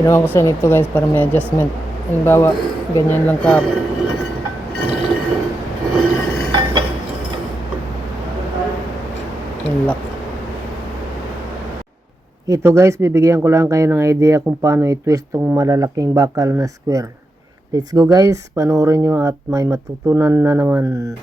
Ginawa ko sa nito guys para may adjustment. Halimbawa, ganyan lang ka. Yung lock. Ito guys, bibigyan ko lang kayo ng idea kung paano i-twist tong malalaking bakal na square. Let's go guys, panoorin nyo at may matutunan na naman.